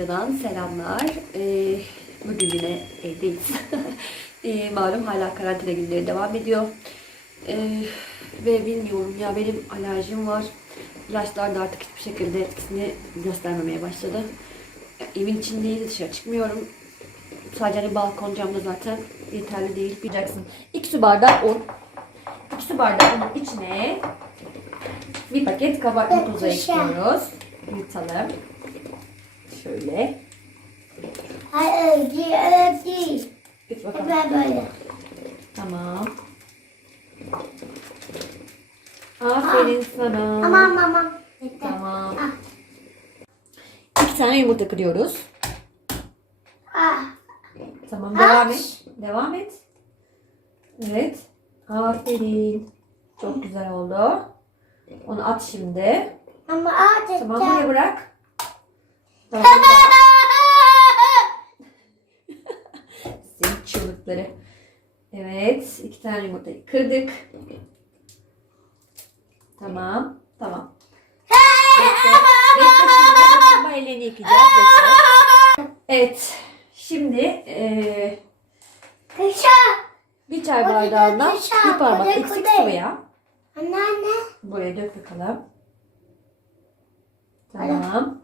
videodan selamlar. Ee, bugün yine evdeyiz. ee, malum hala karantina günleri devam ediyor. Ee, ve bilmiyorum ya benim alerjim var. İlaçlar da artık hiçbir şekilde etkisini göstermemeye başladı. Evin içindeyiz, dışarı çıkmıyorum. Sadece hani balkon camda zaten yeterli değil. Bileceksin. 2 su bardağı un. 2 su bardağı unun içine bir paket kabartma tozu ekliyoruz. Yutalım. Şöyle. Hayır öyle öyle değil. Bakalım. Ben böyle. Tamam. Aferin sana. Aman aman. Tamam. Ah, İki tane yumurta kırıyoruz. ah. Tamam devam Aç. et. Devam et. Evet. Aferin. Çok güzel oldu. Onu at şimdi. Ama artık Tamam buraya bırak. Senin çığlıkları. Evet. iki tane yumurtayı kırdık. Tamam. Tamam. Bekle. Bekle şimdi. Ama ellerini yıkayacağız. Bekle. Evet. Şimdi eee bir çay bardağından bir parmak eksik sıvıya. Anneanne. Buraya dök bakalım. Tamam.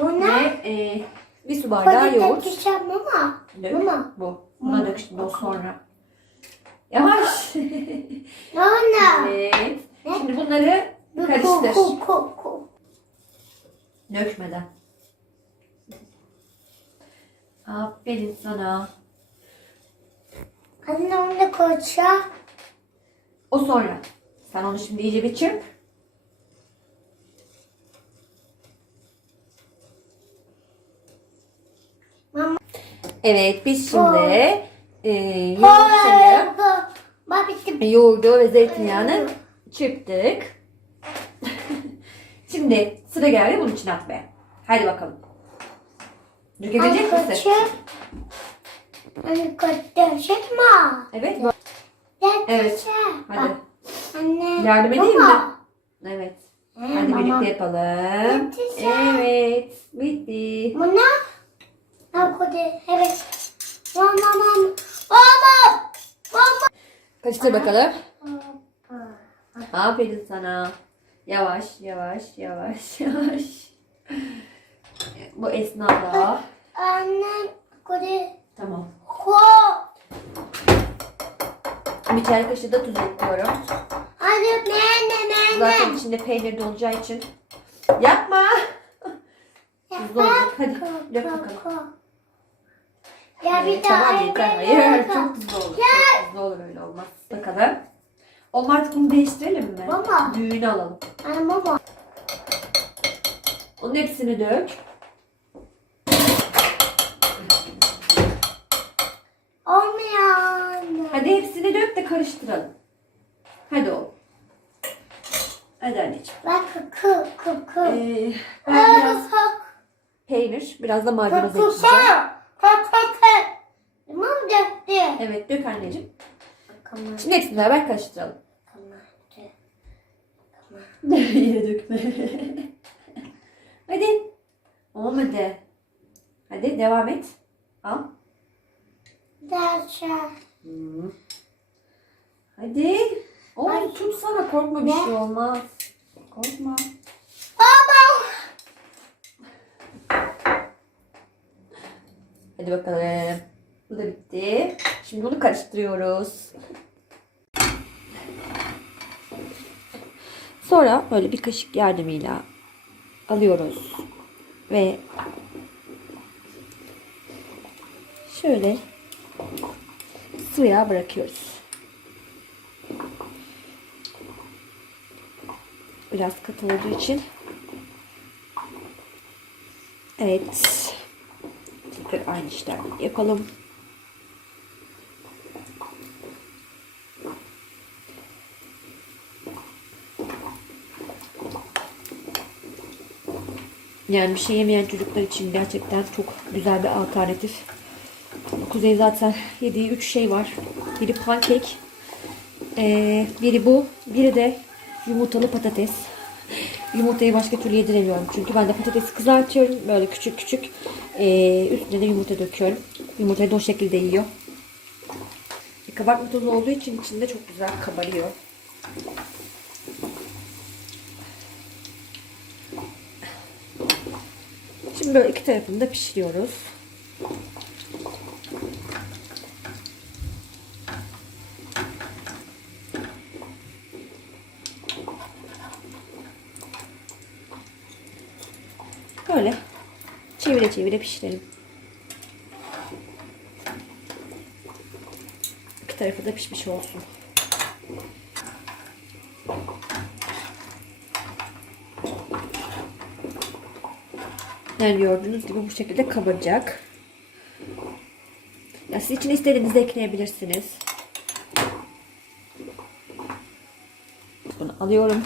Bu ne? Ve eee, bir su bardağı yoğurt. kışa mama. Dök. Mama. Bu. Buna dök şimdi o sonra. Yavaş. Nana. evet. Şimdi bunları karıştır. Ku ku ku. Dökmeden. Aferin sana. Anne onu da koça. O sonra. Sen onu şimdi iyice bir çırp. Mama. Evet biz şimdi e, yumurtayı, yoğurdu ve zeytinyağını çırptık. şimdi sıra geldi bunun için atmaya. Hadi bakalım. Dökebilecek misin? Anne koça. Çekme. Evet. Evet. Hadi. Anne. Yardım edeyim mi? Evet. Hadi birlikte yapalım. Evet. Bitti. Bu ne? Ha koca. Evet. Mama mama. Mama. Mama. Karıştır bakalım. Aferin sana. Yavaş, yavaş, yavaş, yavaş. Bu esnada. Anne koca. Tamam. Ho. Bir çay kaşığı da tuz ekliyorum. Anne mene Zaten mene. içinde peynir de olacağı için. Yapma. Olacak. Hadi dök bakalım. Ya bir Evet, daha. tamam yeter. Hayır çok tuzlu olur. Çok tuzlu olur öyle olmaz. Bakalım. Oğlum artık bunu değiştirelim mi? Baba. Düğünü alalım. Anne mama. Onun hepsini dök. Olmuyor. Hadi hepsini dök de karıştıralım. Hadi oğlum. Hadi anneciğim. Bak kı kı kı. Ee, ben biraz peynir, biraz da maydanoz ekleyeceğim. Evet dök anneciğim. Tamam. Şimdi hepsini beraber karıştıralım. Tamam. Yere dökme. hadi. Olmadı. Hadi devam et. Al. Derse. Hmm. Hadi. Oğlum tutsana korkma bir Ne? şey olmaz. Korkma. Baba. Hadi bakalım. Bu da bitti. Şimdi bunu karıştırıyoruz. Sonra böyle bir kaşık yardımıyla alıyoruz. Ve şöyle suya bırakıyoruz. Biraz katı olduğu için. Evet. Tekrar aynı işlemi yapalım. Yani bir şey yemeyen çocuklar için gerçekten çok güzel bir alternatif. Kuzey zaten yediği 3 şey var. Biri pankek, biri bu, biri de yumurtalı patates. yumurtayı başka türlü yediremiyorum. Çünkü ben de patatesi kızartıyorum. Böyle küçük küçük. Üstüne de yumurta döküyorum. Yumurtayı da o şekilde yiyor. Kabartma tozu olduğu için içinde çok güzel kabarıyor. Şimdi böyle iki tarafını da pişiriyoruz. Böyle çevire çevire pişirelim. İki tarafı da pişmiş olsun. Yani gördüğünüz gibi bu şekilde kabaracak. Ya siz için istediğinizi ekleyebilirsiniz. Bunu alıyorum.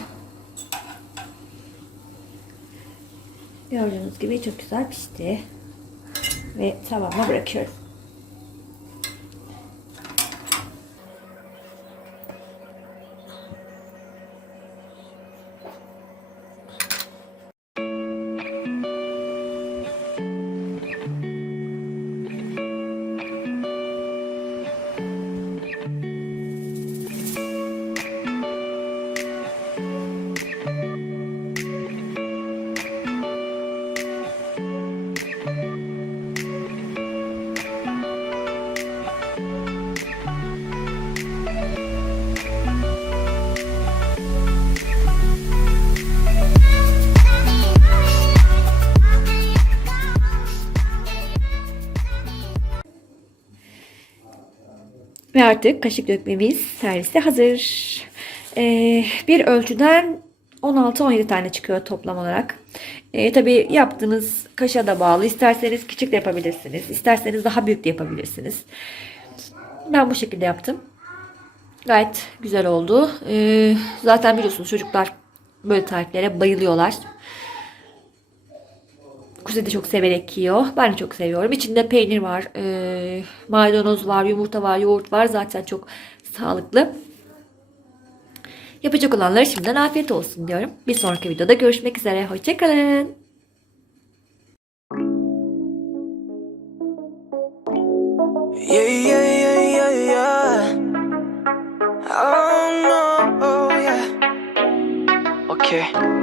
Gördüğünüz gibi çok güzel pişti. Ve tavama bırakıyorum. Ve artık kaşık dökmemiz serviste hazır. Ee, bir ölçüden 16-17 tane çıkıyor toplam olarak. Ee, tabii yaptığınız kaşığa da bağlı. İsterseniz küçük de yapabilirsiniz. İsterseniz daha büyük de yapabilirsiniz. Ben bu şekilde yaptım. Gayet güzel oldu. Ee, zaten biliyorsunuz çocuklar böyle tariflere bayılıyorlar. Kuzey de çok severek yiyor. Ben de çok seviyorum. İçinde peynir var, e, maydanoz var, yumurta var, yoğurt var. Zaten çok sağlıklı. Yapacak olanlara şimdiden afiyet olsun diyorum. Bir sonraki videoda görüşmek üzere. Hoşçakalın. Yeah, yeah, yeah, yeah, yeah. Oh no, oh yeah. Okay.